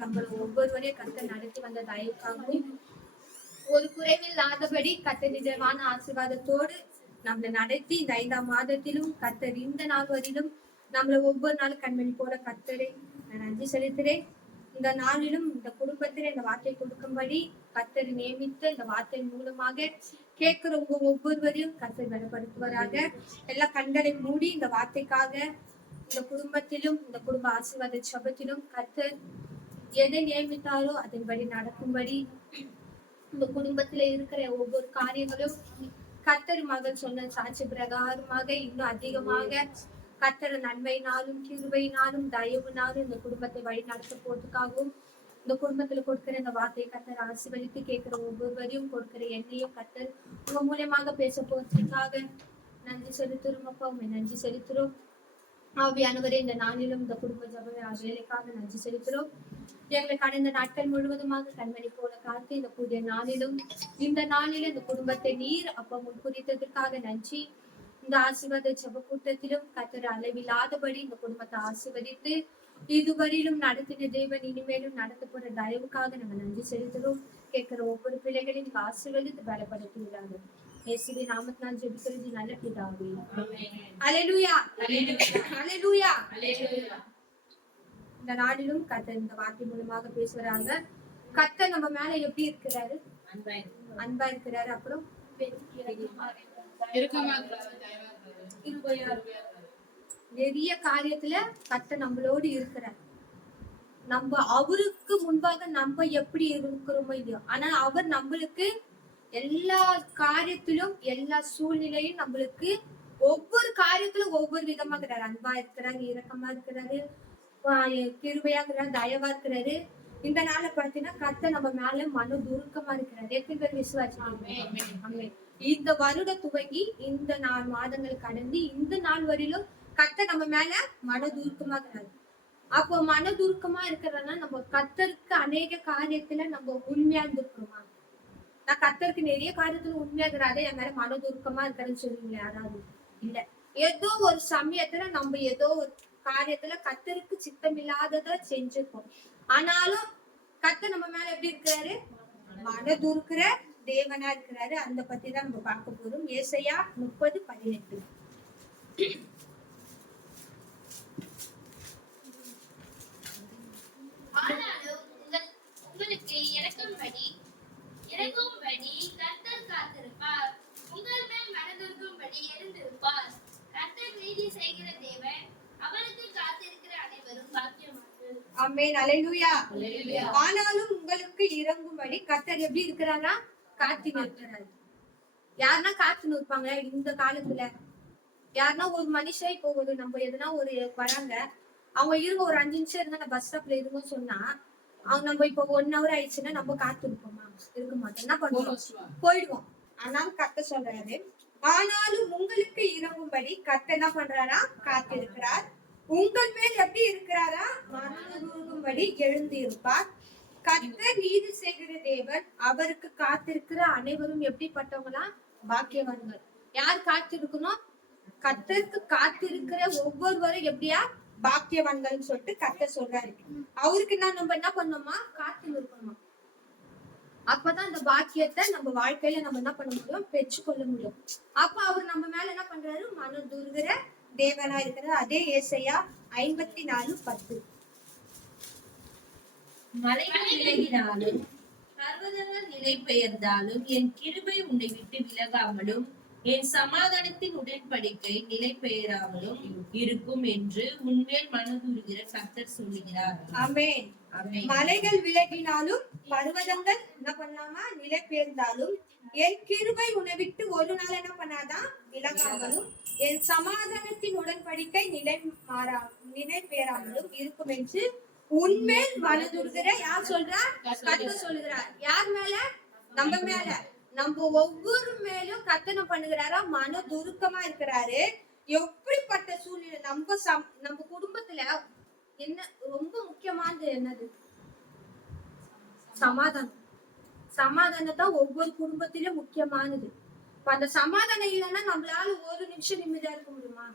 நம்மள ஒவ்வொருவரையும் கர்த்தர் நடத்தி வந்த தயவுக்காகவும் ஒரு குறைவில்லாதபடி கர்த்தர் நிஜமான ஆசீர்வாதத்தோடு நம்மளை நடத்தி இந்த 5ஆம் மாதத்திலும் கர்த்தர் இந்த நாள் வரையிலும் நம்மள ஒவ்வொரு நாளும் கண்மணி போல கர்த்தரை நான் நன்றி செலுத்துறேன். இந்த நாளிலும் இந்த குடும்பத்தில இந்த வார்த்தை கொடுக்கும்படி கர்த்தர் நியமித்த இந்த வார்த்தை மூலமாக கேட்கிறவங்க ஒவ்வொருவரையும் கர்த்தர் பலப்படுத்துவராக. எல்லா கண்களை மூடி இந்த வார்த்தைக்காக இந்த குடும்பத்திலும் இந்த குடும்ப ஆசீர்வாத ஜெபத்திலும் கர்த்தர் எதை நியமித்தாரோ அதன்படி நடக்கும்படி இந்த குடும்பத்துல இருக்கிற ஒவ்வொரு காரியங்களும் கர்த்தர் மகன் சொன்ன சாட்சி பிரகாரமாக இன்னும் அதிகமாக கர்த்தர் நன்மையினாலும் கிருபையினாலும் தயவுனாலும் இந்த குடும்பத்தை வழி நடத்த போறதுக்காகவும் இந்த குடும்பத்துல கொடுக்கிற இந்த வார்த்தையை கர்த்தர் ஆசீர்வதித்து கேட்கிற ஒவ்வொருவரையும் கொடுக்கிற எண்ணையும் கர்த்தர் உங்க மூலியமாக பேச போறதுக்காக நன்றி செலுத்துறோம் அப்பா. உண்மை நன்றி செலுத்துறோம் ஆவியானவரே. இந்த நாளிலும் இந்த குடும்ப ஜப வேலைக்காக நன்றி செலுத்துறோம். எங்களை கடந்த நாட்கள் முழுவதுமாக கண்மணி போல காத்து இந்த புதிய நாளிலும் இந்த நாளிலும் இந்த குடும்பத்தை நீர் அப்பா முன்குறித்ததற்காக நன்றி. இந்த ஆசீர்வாத ஜப கூட்டத்திலும் கர்த்தர் அளவில்லாதபடி இந்த குடும்பத்தை ஆசீர்வதித்து இதுவரையிலும் நடத்தின தேவன் இனிமேலும் நடத்த போற தயவுக்காக நம்ம நன்றி செலுத்துறோம். கேட்கிற ஒவ்வொரு பிள்ளைகளையும் ஆசீர்வதித்து பலப்படுத்துகிறாங்க. இயேசுவின் நாமத்தினால் ஜெபிக்கிறது நல்ல பிதாவே. அல்லேலூயா அல்லேலூயா அல்லேலூயா. இந்த நாளிலும் கர்த்தர் இந்த வார்த்தை மூலமாக பேசுறாங்க. கர்த்தர் நம்ம மேல எப்படி இருக்கிறாரு? அன்பா இருக்கிறாரு. அப்புறம் நிறைய காரியத்துல கர்த்தர் நம்மளோடு இருக்கிறார். நம்ம அவருக்கு முன்பாக நம்ம எப்படி இருக்கிறோமோ இல்லையோ, ஆனா அவர் நம்மளுக்கு எல்லா காரியத்திலும் எல்லா சூழ்நிலையும் நம்மளுக்கு ஒவ்வொரு காரியத்திலும் ஒவ்வொரு விதமா இருக்கிறாரு. அன்பா இருக்கிறாரு, இரக்கமா இருக்கிறாரு, கிருபையா இருக்கிறாரு, தயவா இருக்கிறாரு. இந்த நாளை பார்த்தீங்கன்னா கர்த்தர் நம்ம மேல மன துருக்கமா இருக்கிறாரு. எத்தனை பேர் விசுவாசிக்கிறீங்க? இந்த வருட துவங்கி இந்த 4 மாதங்கள் கடந்து இந்த நாள் வரையிலும் கர்த்தர் நம்ம மேல மன துருக்கமா இருக்கிறாரு. அப்போ மன துருக்கமா இருக்கிறதுனா நம்ம கர்த்தருக்கு அநேக காரியத்துல நம்ம உண்மையா இருந்திருக்கிறோமா? நான் கர்த்தருக்கு நிறைய காரியத்துல உண்மையா இருக்கிறாரு, என் மேல மன துருக்கமா இருக்கிறேன்னு சொல்லுவீங்களா? யாராவது இல்ல. ஏதோ ஒரு சமயத்துல நம்ம ஏதோ ஒரு காரியத்துல கர்த்தருக்கு சித்தம் இல்லாதத செஞ்சிருக்கோம். ஆனாலும் கர்த்தர் நம்ம மேல எப்படி இருக்கிறாரு? மனதுருக்கிற தேவனா இருக்கிறாரு. அந்த பத்தி தான் நம்ம பார்க்க போறோம். ஏசாயா 30:18. ஆனாலும் உங்களுக்கு இறங்கும்படி கர்த்தர் காத்திருப்பார், உங்கள் மேல் மனதுருகும்படி எழுந்திருப்பார். கர்த்தர் நீதி செய்கிற தேவன், அவருக்கு காத்திருக்கிற அனைவரும் பாக்கியவான்கள். ஆமென். அல்லேலூயா. ஆனாலும் உங்களுக்கு இறங்கும்படி கர்த்தர் எப்படி இருக்கிறாரா? காத்து நிற்கிறாரு. யாருன்னா காத்து நிற்பாங்க இந்த காலத்துல? யாருன்னா ஒரு மனுஷன் இப்போ ஒரு நம்ம எதுனா ஒரு வராங்க, அவங்க இருங்க ஒரு 5 நிமிஷம் இருந்தா நான் பஸ் ஸ்டாப்ல இருங்கன்னு சொன்னா அவங்க நம்ம இப்போ 1 hour ஆயிடுச்சுன்னா நம்ம காத்து இருப்போமா? இருக்க மாட்டோம். என்ன பண்ணுவோம்? போயிடுவோம். ஆனாலும் கர்த்தர் சொல்றாரு, ஆனாலும் உங்களுக்கு இறங்கும்படி கர்த்தர் என்ன பண்றாரா? காத்திருக்கிறார். உங்கள் மேல் எப்படி இருக்கிறாரா? மனதுருகும்படி எழுந்து இருப்பார். கர்த்தர் நீதி செய்கிற தேவன், அவருக்கு காத்திருக்கிற அனைவரும் எப்படிப்பட்டவங்களா? பாக்கியவான்கள். யார் காத்திருக்கணும்? கர்த்தருக்கு காத்திருக்கிற ஒவ்வொருவரும் எப்படியா? பாக்கியவான்கள் சொல்லிட்டு கர்த்தர் சொல்றாரு. அவருக்கு நம்ம என்ன பண்ணோமா? காத்து இருக்கணுமா? அப்பதான் அந்த பாக்கியத்தை நம்ம வாழ்க்கையில நம்ம என்ன பண்ண முடியும்? பெற்றுக்கொள்ள முடியும். அப்ப அவர் நம்ம மேல என்ன பண்றாரு? மனதுருகிற தேவனா இருக்கிறார். அதே ஏசாயா 54:10. மலைகள் விலகினாலும் பர்வதங்கள் நிலை பெயர்ந்தாலும் என் கிருபை உன்னை விட்டு விலகாமலும் என் சமாதானத்தின் உடன்படிக்கை நிலை பெயராமலும் இருக்கும் என்று உன்மேல் மனதுருகிற கர்த்தர் சொல்லுகிறார். ஆமென். மலைகள் விலகினாலும் பர்வதங்கள் என்ன பண்ணாம நிலை பெயர்ந்தாலும் என் கிருபை உன்னை விட்டு ஒரு நாள் என்ன பண்ணாதான் விலகாமலும் என் சமாதானத்தின் உடன்படிக்கை நிலை பெயராமலும் இருக்கும் என்று உன்மேல் மனதுருகிற யார் சொல்றா? கர்த்தர் சொல்லுகிறார். யார் மேல? நம்ம மேல. நம்ம ஒவ்வொரு மேலும் கர்த்தர் பண்ணுகிறாரா? மன துருக்கமா இருக்கிறாரு. எப்படிப்பட்ட சூழ்நிலை நம்ம குடும்பத்துல என்ன ரொம்ப முக்கியமானது? என்னது? சமாதானம். சமாதானம் ஒவ்வொரு குடும்பத்திலும் முக்கியமானது. அந்த சமாதானம் இல்லைன்னா நம்மளால ஒரு நிமிஷம் நிம்மதியா இருக்க முடியுமா?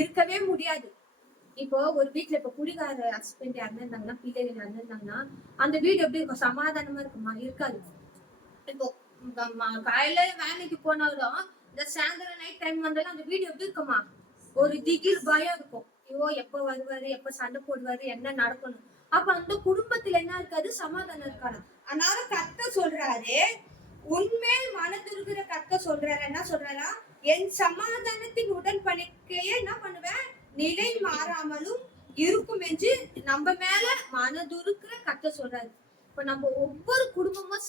இருக்கவே முடியாது. இப்போ ஒரு வீட்டுல இப்ப குடிகார ஹஸ்பண்ட் யாருன்னா இருந்தாங்கன்னா, பிள்ளைகள் யாருன்னா இருந்தாங்கன்னா, அந்த வீடு எப்படி இருக்கும்? சமாதானமா இருக்குமா? இருக்காது. இப்போ காலையில வேலைக்கு போனாலும் இந்த சாயந்தரம் நைட் டைம் வந்தாலும் அந்த வீடு எப்படி இருக்குமா? ஒரு திகில் பயம் இருக்கும். ஐயோ எப்ப வருவாரு, எப்ப சண்டை போடுவாரு, என்ன நடக்கணும். அப்ப அந்த குடும்பத்துல என்ன இருக்காது? சமாதானம் இருக்காது. அதனால கர்த்தர் சொல்றாரு, உன்மேல் மனதுருகிற கர்த்தர் சொல்றாரு, என்ன சொல்றாரா? என் சமாதானத்தின் உடன்படிக்கையை என்ன பண்ணுவேன்? நிலை மாறாமலும் இருக்கும் என்று நம்ம மேல மனதுருகிற கர்த்தர் சொல்றாரு. இப்ப நம்ம ஒவ்வொரு குடும்பமும்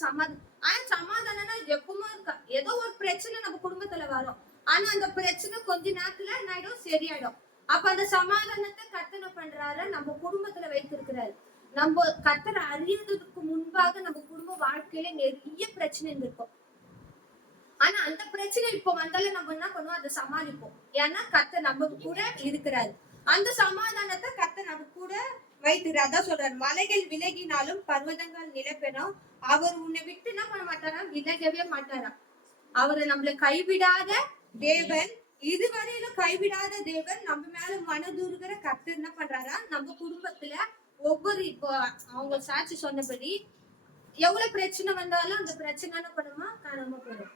ஆனா சமாதானம்னா எப்பவுமே இருக்கா? ஏதோ ஒரு பிரச்சனை நம்ம குடும்பத்துல வரும். ஆனா அந்த பிரச்சனை கொஞ்ச நேரத்துல என்ன ஆயிடும்? சரியாயிடும். அப்ப அந்த சமாதானத்தை கர்த்தனை பண்றாரு, நம்ம குடும்பத்துல வைத்திருக்கிறாரு. நம்ம கர்த்தரை அறியறதுக்கு முன்பாக நம்ம குடும்ப வாழ்க்கையில நிறைய பிரச்சனை இருக்கும். ஆனா அந்த பிரச்சனை இப்ப வந்தாலும் நம்ம என்ன பண்ணுவோம்? அதை சமாளிப்போம். ஏன்னா கர்த்தர் நம்ம கூட இருக்கிறாரு. அந்த சமாதானத்தை கர்த்தர் நம்ம கூட வைத்திருக்கிறார். அதான் சொல்றாரு, மலைகள் விலகினாலும் பர்வதங்கள் நிலைப்பெறும். அவர் உன்னை விட்டு என்ன பண்ண மாட்டாரா? விலகவே மாட்டாரா? அவரை நம்மளை கைவிடாத தேவன், இதுவரையிலும் கைவிடாத தேவன். நம்ம மேல மனதுருகிற கர்த்தர் என்ன பண்றாரா? நம்ம குடும்பத்துல ஒவ்வொரு இப்போ அவங்க சாட்சி சொன்னபடி எவ்வளவு பிரச்சனை வந்தாலும் அந்த பிரச்சனை என்ன பண்ணுமா? காணாம போயிடும்.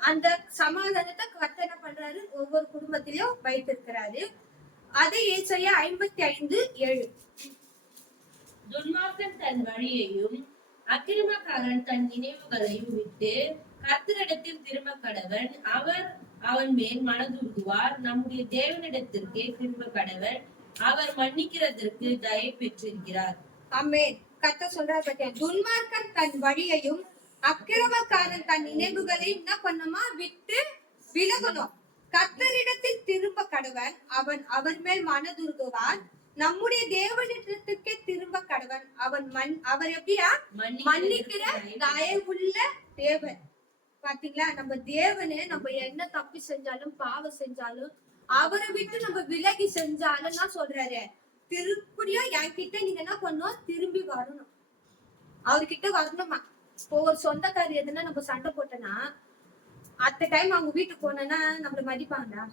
அந்த சமாதானத்தை கர்த்தர் என்ன பண்றாரு? ஒவ்வொரு குடும்பத்திலயும் வைத்திருக்கிறாரு. அது ஏசாயா 55:7. துன்மார்க்கன் தன் வழியையும் அக்கிரமக்காரன் தன் நினைவுகளையும் விட்டு கர்த்தரிடத்தில் திரும்ப கடவன். அவர் அவன் மேல் மனதுருகுவார். நம்முடைய தேவனிடத்திற்கே திரும்ப கடவன். அவர் மன்னிக்கிறதற்கு தயை பெற்றிருக்கிறார். ஆமென். கர்த்தர் சொல்றாரு பாத்தியா? துன்மார்க்கன் தன் வழியையும் அக்கிரமக்காரன் தன் நினைவுகளையும் என்ன பண்ணுமா? விட்டு விலகணும். கர்த்தரிடத்தில் திரும்ப கடவன். அவன் அவர் மேல் மனதுருகுவார். நம்முடைய தேவனிடத்துக்கே திரும்ப கடவன். அவர் எப்படியா? மன்னிக்கிற தயவுள்ள தேவன். பாத்தீங்களா? நம்ம தேவனே நம்ம என்ன தப்பு செஞ்சாலும் பாவம் செஞ்சாலும் அவரை விட்டு நம்ம விலகி செஞ்சாலும் என்ன சொல்றாரு? திருப்படியும் என்கிட்ட நீங்க என்ன பண்ணணும்? திரும்பி வரணும். அவர்கிட்ட வரணுமா? இப்போ ஒரு சொந்தக்காரி எதுனா நம்ம சண்டை போட்டோம்னா அத்த டைம் அவங்க வீட்டுக்கு போனோம்னா நம்மள மதிப்பாங்களா?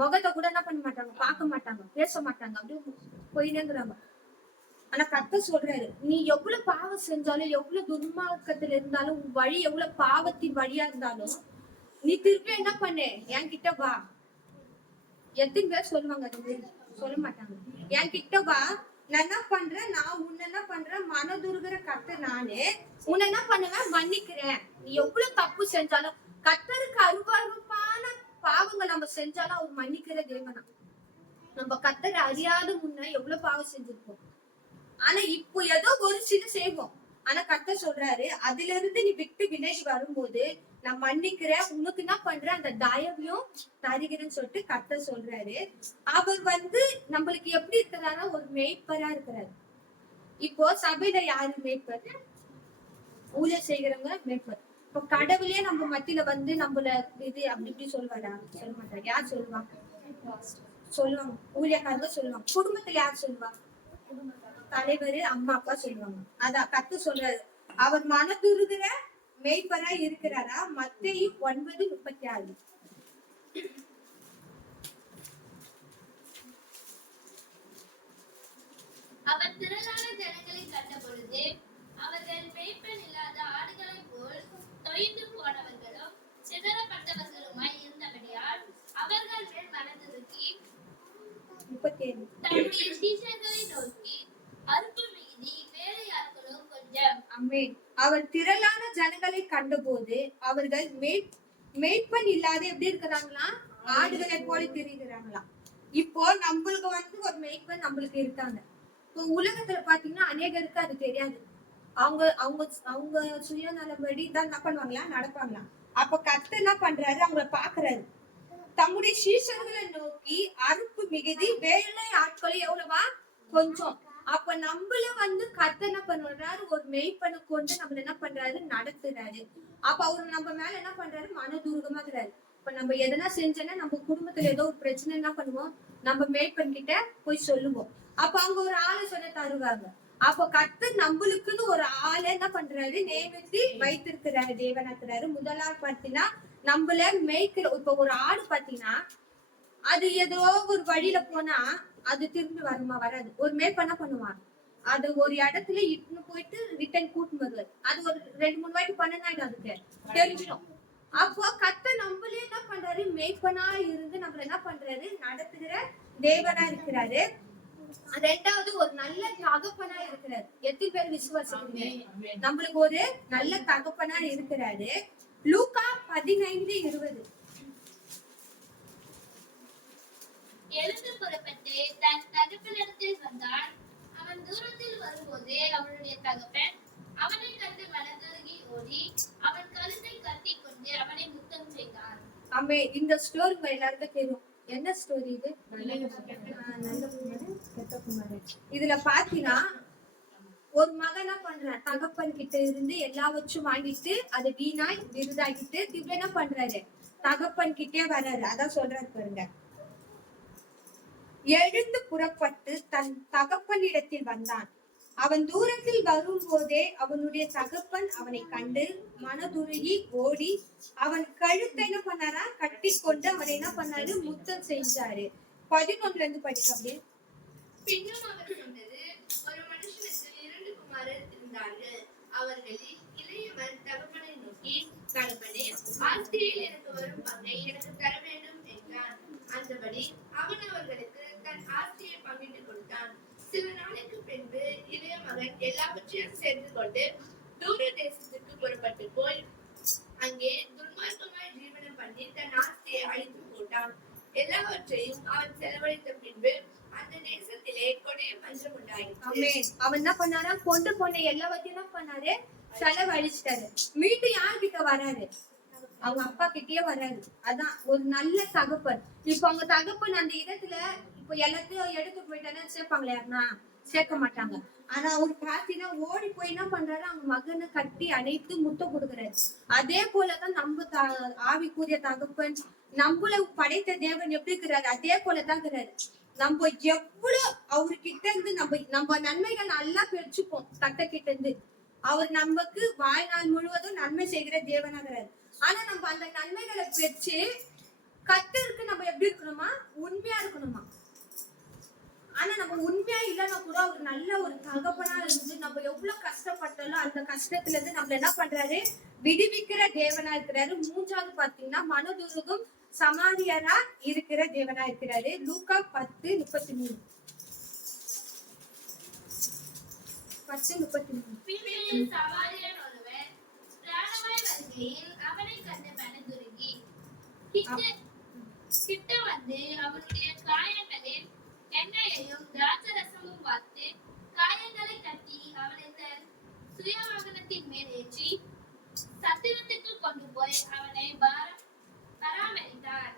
முகத்தை கூட என்ன பண்ண மாட்டாங்க? பார்க்க மாட்டாங்க, பேச மாட்டாங்க, அப்படியே போயினேங்கிறாங்க. ஆனா கர்த்தர் சொல்றாரு, நீ எவ்வளவு பாவம் செஞ்சாலும், எவ்வளவு துன்மார்க்கத்துல இருந்தாலும், உன் வழி எவ்வளவு பாவத்தின் வழியா இருந்தாலும் நீ திருப்பி என்ன பண்ணு? என்கிட்ட வா. எத்தனை பேர் சொல்லுவாங்க? அது சொல்ல மாட்டாங்க. என்கிட்ட வா, நான் என்ன பண்றேன்? நான் உன்னை என்ன பண்றேன்? மனதுருகிற கர்த்தர் நானு. உன்னை என்ன பண்ணுவேன்? மன்னிக்கிறேன். நீ எவ்வளவு தப்பு செஞ்சாலும், கர்த்தருக்கு அருவருப்பான பாவங்கள் நம்ம செஞ்சாலும் அவர் மன்னிக்கிற தேவனா. நம்ம கர்த்தரை அறியாத முன்ன எவ்வளவு பாவம் செஞ்சிருப்போம். ஆனா இப்போ ஏதோ ஒரு சில செய்வோம். ஆனா கர்த்தர் சொல்றாரு, அதுல இருந்து நீ விட்டு விலகி வரும்போது நான் மன்னிக்கிறேன், உனக்கு என்ன பண்றேன்? அந்த தயவையும் தருகிறேன்னு சொல்லிட்டு கர்த்தர் சொல்றாரு. அவர் நம்மளுக்கு எப்படி இருக்கிறாரா? ஒரு மேய்ப்பரா இருக்கிறாரு. இப்போ சபையில யாரு மேய்ப்பர்? ஊழியர் செய்கிறவங்க மேய்ப்பர். இப்போ கடவுளே நம்ம மத்தியில நம்மள இது அப்படி இப்படி சொல்லுவாரா? சொல்ல மாட்டாரு. யார் சொல்லுவா? சொல்லுவாங்க. ஊழியக்காரங்க சொல்லுவாங்க. குடும்பத்துல யார் சொல்லுவா? தலைவர், அம்மா, அப்பா சொல்லுவாங்க. அதான் கர்த்தர் சொல்றாரு, அவர் மனதுருகிற மேய்ப்பரா இருக்கிறாரா? மத்தேயு 9:36. அவர் திரளான ஜனங்களை கண்ட பொழுது அவர்கள் மேய்ப்பன் இல்லாத ஆடுகளைப் போல் தொய்ந்து போனவர்களும் சிதறப்பட்டவர்களுமாய் இருந்தபடியால் அவர்கள் மேல் மனதுருகி 37. தம்முடைய சீஷர்களை நோக்கி, அறுப்பு மிகுதி, வேலையாட்களோ கொஞ்சம். ஆமென். அவர் திரளான ஜனங்களை கண்டபோது அவர்கள் மேய்ப்பன் இல்லாத எப்படி இருக்கிறாங்களா? ஆடுகளை போல திரிகிறாங்களா? இப்போ நம்மளுக்கு ஒரு மேய்ப்பன் நம்மளுக்கு இருக்காங்க. இப்போ உலகத்துல பாத்தீங்கன்னா அநேகருக்கு அது தெரியாது. அவங்க அவங்க அவங்க சுயநலப்படி தான் என்ன பண்ணுவாங்களா? நடப்பாங்களா? அப்ப கர்த்தர் என்ன பண்றாரு? அவங்கள பாக்குறாரு. தம்முடைய சீஷர்களை நோக்கி, அறுப்பு மிகுதி, வேலை ஆட்களை எவ்வளவா? கொஞ்சம். அப்ப நம்மள கர்த்தர் என்ன பண்றாரு? ஒரு மேய்ப்பனை கொண்டு நம்மள என்ன பண்றாரு? நடத்துறாரு. அப்ப அவரு நம்ம மேல என்ன பண்றாரு? மனதுருகமா இருக்கிறாரு. இப்ப நம்ம எதனா செஞ்சோன்னா நம்ம குடும்பத்துல ஏதோ ஒரு பிரச்சனை என்ன பண்ணுவோம்? நம்ம மேய்ப்பன் கிட்ட போய் சொல்லுவோம். அப்ப அவங்க ஒரு ஆலோசனை தருவாங்க. அப்ப கர்த்தர் நம்மளுக்குன்னு ஒரு ஆளை என்ன பண்றாரு? நியமித்து வைத்திருக்கிறாரு, தேவனாக்குறாரு. முதலாவது பாத்தீங்கன்னா நம்மள மேய்க்கிற. இப்ப ஒரு ஆடு பாத்தீங்கன்னா அது ஏதோ ஒரு வழியில போனா அது திரும்பி வருமா? வராது. ஒரு மேய்ப்பனா பண்ணுவான், அது ஒரு இடத்துல இட்டுன்னு போயிட்டு ரிட்டர்ன் கூட்டின்னு வருவார். அது ஒரு 2-3 வாட்டி பண்ணனாயிடும், அதுக்கு தெரிஞ்சிடும். அப்போ கர்த்தர் நம்மளே என்ன பண்றாரு? மேய்ப்பனா இருந்து நம்மள என்ன பண்றாரு? நடத்துகிற தேவனா இருக்கிறாரு. ரெண்டாவது ஒரு நல்ல தகப்பனா இருக்கிறாரு. எத்தனை பேர் விசுவாசிக்கிறீங்க? நம்மளுக்கு ஒரு நல்ல தகப்பனா இருக்கிறாரு. லூக்கா 15:20. எழுந்து புறப்பட்டு தன் தகப்பனிடத்தில் வந்தான். அவன் தூரத்தில் வரும்போது அவனுடைய தகப்பன் அவனை கண்டு மனதுருகி ஓடி அவன் கழுத்தை கட்டிக் கொண்டு அவனை முத்தம் செய்தான். ஆமே. இந்த ஸ்டோரி உங்க எல்லாருக்கும் தெரியும். என்ன ஸ்டோரி இது? நல்ல குமாரன், கெட்ட குமாரன். இதுல பாத்தீங்கன்னா ஒரு மகன் என்ன பண்றான்? தகப்பன் கிட்ட இருந்து எல்லாவற்றும் வாங்கிட்டு அதை வீணாய் விருதாகிட்டு திரும்ப என்ன பண்றாரு? தகப்பன் கிட்டே வர்றாரு. அதான் சொல்றாரு பாருங்க. எழுந்து புறப்பட்டு தன் தகப்பனிடத்தில் வந்தான். அவன் தூரத்தில் வரும்போதே அவனுடைய தகப்பன் அவனை கண்டு மனதுருகி ஓடி அவன் கழுத்தை என்ன பண்ணாரா? கட்டி கொண்டு அவனை என்ன பண்ணாரு? முத்தம் செஞ்சாரு. 11 இருந்து படிக்க அப்படியே. பின்னும் அவர் சொன்னது, ஒரு மனுஷனுக்கு 2 குமாரர் இருந்தார்கள். அவர்களில் இளையவன் தகப்பனை நோக்கி, தகப்பனே, ஆஸ்தியில் எனக்கு வரும் பங்கை எனக்கு தர வேண்டும் என்றான். அந்தபடி அவன் அவர்களுக்கு தன் ஆஸ்தியை பங்கிட்டு கொடுத்தான். சில நாளைக்கு பின்பு இளைய மகன் எல்லாவற்றையும் சேர்ந்து கொண்டு தூர தேசத்துக்கு புறப்பட்டு போய் அங்கே துன்மார்க்கமாய் ஜீவனம் பண்ணி தன் ஆஸ்தியை அழித்து போட்டான். எல்லாவற்றையும் அவன் செலவழித்த பின்பு அந்த தேசத்திலே கொடிய பஞ்சம் உண்டாயிற்று. அவன் என்ன பண்ணாரா? கொண்டு போன எல்லாவற்றையும் என்ன பண்ணாரு? செலவழிச்சிட்டாரு. மீண்டும் யார்கிட்ட வராரு? அவங்க அப்பா கிட்டயே வராரு. அதான் ஒரு நல்ல தகப்பன். இப்ப அவங்க தகப்பன் அந்த இடத்துல இப்ப எல்லாத்தையும் எடுத்து போயிட்டானே சேர்ப்பாங்களே? யாருன்னா சேர்க்க மாட்டாங்க. ஆனா அவரு பாத்தீங்கன்னா ஓடி போய் என்ன பண்றாரு? அவங்க மகனை கட்டி அணைத்து முத்தம் கொடுக்குறாரு. அதே போலதான் நம்ம ஆவிக்குரிய தகப்பன் நம்மள படைத்த தேவன் எப்படி இருக்கிறாரு? அதே போலதான் இருக்கிறாரு. நம்ம எவ்வளவு அவர்கிட்ட இருந்து நம்ம நன்மைகள் நல்லா பெற்றுப்போம். கட்ட கிட்ட இருந்து அவர் நமக்கு வாழ்நாள் முழுவதும் நன்மை செய்கிற தேவனாகிறாரு. ஆனா நம்ம அந்த நன்மைகளை பெற்று கர்த்தருக்கு நம்ம எப்படி இருக்கணுமா? உண்மையா இருக்கணுமா? ஆனா நம்ம உண்மையா இல்லைன்னா கூட அவர் நல்ல ஒரு தகப்பனா இருந்து நம்ம எவ்வளவு கஷ்டப்பட்டாலும் அந்த கஷ்டத்துல இருந்து நம்மள என்ன பண்றாரு? விடுவிக்கிற தேவனா இருக்கிறாரு. மூன்றாவது பாத்தீங்கன்னா மனதுருகும் சமாரியனா இருக்கிற தேவனா இருக்கிறாரு. லூக்கா 10:33. 10:33. பின்னும் சமாரியன் ஒருவன் பிராணமாய் வருகையில் அவனை கண்டு மனதுருகி கிட்ட வந்து அவனுடைய காயங்களில் எண்ணெயையும் திராட்சரசமும் வார்த்து காயங்களை கட்டி அவனை தன் சுய வாகனத்தின் மேல் ஏற்றி சத்திரத்துக்கு கொண்டு போய் அவனை பராமரித்தார்.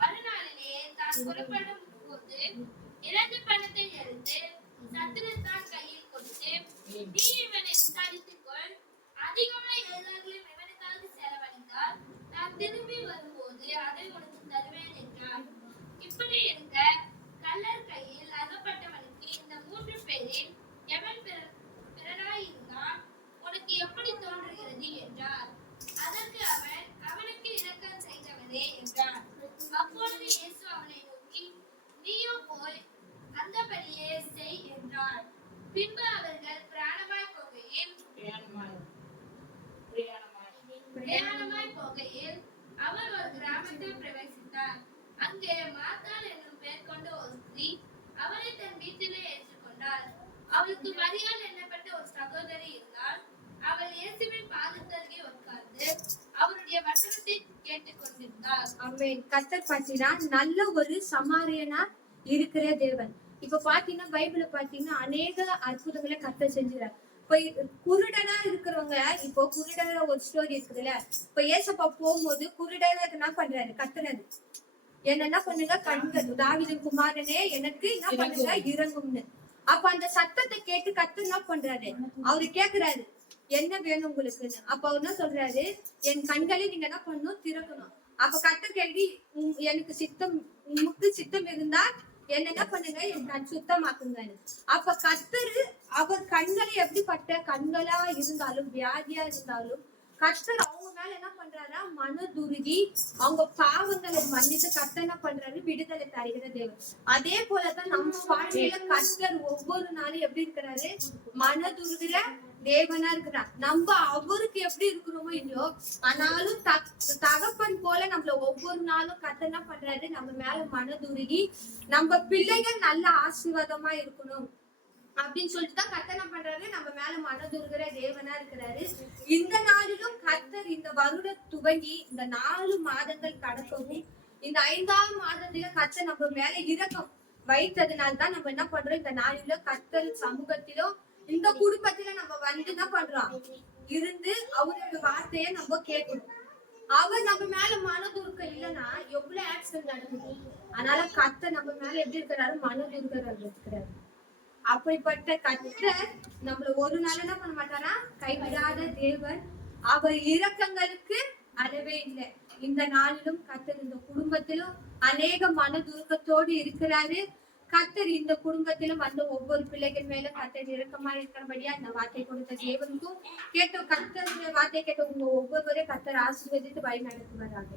மறுநாளிலே தான் புறப்படும் போது 2 பணத்தை எடுத்து சத்திரத்தான் கையில் கொடுத்து, நீ இவனை விசாரித்துக் கொள். அதிகமாய் எல்லார்களும் இவனுக்காக செலவழித்தால் நான் திரும்பி வரும்போது அதை உனக்கு தருவேன் என்றார். இப்படி இருக்க கள்ளர் கையில் அகப்பட்டவனுக்கு இந்த 3 பேரில் எவன் பிறனாயிருந்தான் உனக்கு எப்படி தோன்றுகிறது என்றார். அதற்கு அவன், அவனுக்கு இரக்கம் செய்தவனே என்றான். அப்பொழுது இயேசு அவனை நோக்கி, நீயோ போய் அந்தபடியே செய் என்றார். பின்பு அவர்கள் பிரயாணமாய் போகையில் அவர் ஒரு கிராமத்தில் பிரவேசித்தார். அங்கே மாத்தாள் என்னும் பெயர் கொண்ட ஒரு ஸ்திரீ அவரை தன் வீட்டிலே ஏற்றுக்கொண்டாள். அவளுக்கு மரியாள் என்னப்பட்ட ஒரு சகோதரி இருந்தாள். அவள் இயேசுவின் பாதத்தருகே உட்கார்ந்து அவருடைய வசனத்தை கேட்டுக் கொண்டிருந்தாள். ஆமென். கர்த்தர் பாத்தீங்கன்னா நல்ல ஒரு சமாரியனா இருக்கிற தேவன். இப்ப பாத்தீங்கன்னா பைபிள பாத்தீங்கன்னா அநேக அற்புதங்களை கர்த்தர் செஞ்சுறாரு. இப்ப குருடனா இருக்கிறவங்க, இப்போ குருடன ஒரு ஸ்டோரி இருக்குதுல்ல. இப்ப ஏசப்பா போகும்போது குருடனா என்ன பண்றாரு? கத்துறாரு, என்ன பண்ணுங்க? கண்கள், தாவீதின் குமாரனே எனக்கு என்ன பண்ணுங்க? இறங்கும்னு. அப்ப அந்த சத்தத்தை கேட்டு கர்த்தர் என்ன பண்றாரு? அவரு கேக்குறாரு, என்ன வேணும் உங்களுக்குன்னு. அப்ப அவர் என்ன சொல்றாரு? என் கண்களை நீங்க என்ன பண்ணணும்? திறக்கணும். அப்ப கர்த்தர் கேள்வி, எனக்கு உமக்கு சித்தம் இருந்தா என்ன பண்ணுங்க? என் கண் சுத்தமாக்குங்க. அப்ப கர்த்தர் அவர் கண்களை எப்படிப்பட்ட கண்களா இருந்தாலும், வியாதியா இருந்தாலும் கர்த்தர் அவங்க மேல என்ன பண்றாரா, மனதுருகி அவங்க பாவங்களை மன்னித்து கர்த்தர் என்ன பண்றாரு, விடுதலை தருகிற தேவன். அதே போலதான் நம்ம வாழ்க்கையில கர்த்தர் ஒவ்வொரு நாளும் எப்படி இருக்கிறாரு, மனதுருகிற தேவனா இருக்கிறார். நம்ம அவருக்கு எப்படி இருக்கிறோமோ இல்லையோ, ஆனாலும் தகப்பன் போல நம்மள ஒவ்வொரு நாளும் கர்த்தர் என்ன பண்றாரு, நம்ம மேல மனதுருகி நம்ம பிள்ளைகள் நல்ல ஆசீர்வாதமா இருக்கணும் அப்படின்னு சொல்லிட்டு தான் கர்த்தர் என்ன பண்றாரு, நம்ம மேல மனதுருகிற தேவனா இருக்கிறாரு. இந்த நாளிலும் கர்த்தர் இந்த வருடம் துவங்கி இந்த 4 மாதங்கள் கடக்கவும், இந்த 5ஆம் மாதத்துல கர்த்தர் நம்ம மேல இரக்கம் வைத்ததுனால தான் நம்ம என்ன பண்றோம், இந்த நாளில கர்த்தர் சமூகத்திலும் இந்த குடும்பத்துல நம்ம வந்து என்ன பண்றோம், இருந்து அவருடைய வார்த்தையை நம்ம கேட்கணும். அவர் நம்ம மேல மனதுருக்கம் இல்லைன்னா எவ்வளவு ஆக்சிடென்ட் நடக்குது. அதனால கர்த்தர் நம்ம மேல எப்படி இருக்கிறாரு, மனதுருக்கிறாரு இருக்கிறாரு. அப்படிப்பட்ட கர்த்தர் நம்மள ஒரு நாள் என்ன பண்ண மாட்டாரா, கைவிடாத தேவன். அவர் இரக்கங்களுக்கு அளவே இல்லை. இந்த நாளிலும் கர்த்தர் இந்த குடும்பத்திலும் அநேக மனதுருக்கத்தோடு இருக்கிறாரு. கர்த்தர் இந்த குடும்பத்திலும் வந்த ஒவ்வொரு பிள்ளைகள் மேல கர்த்தர் இரக்கமா இருக்கிறபடியா இந்த வார்த்தை கொடுத்த தேவனுக்கும் கேட்ட கர்த்தருடைய வார்த்தை கேட்ட உங்க ஒவ்வொருவரையும் கர்த்தர் ஆசீர்வதித்து வழி நடத்துவாராக.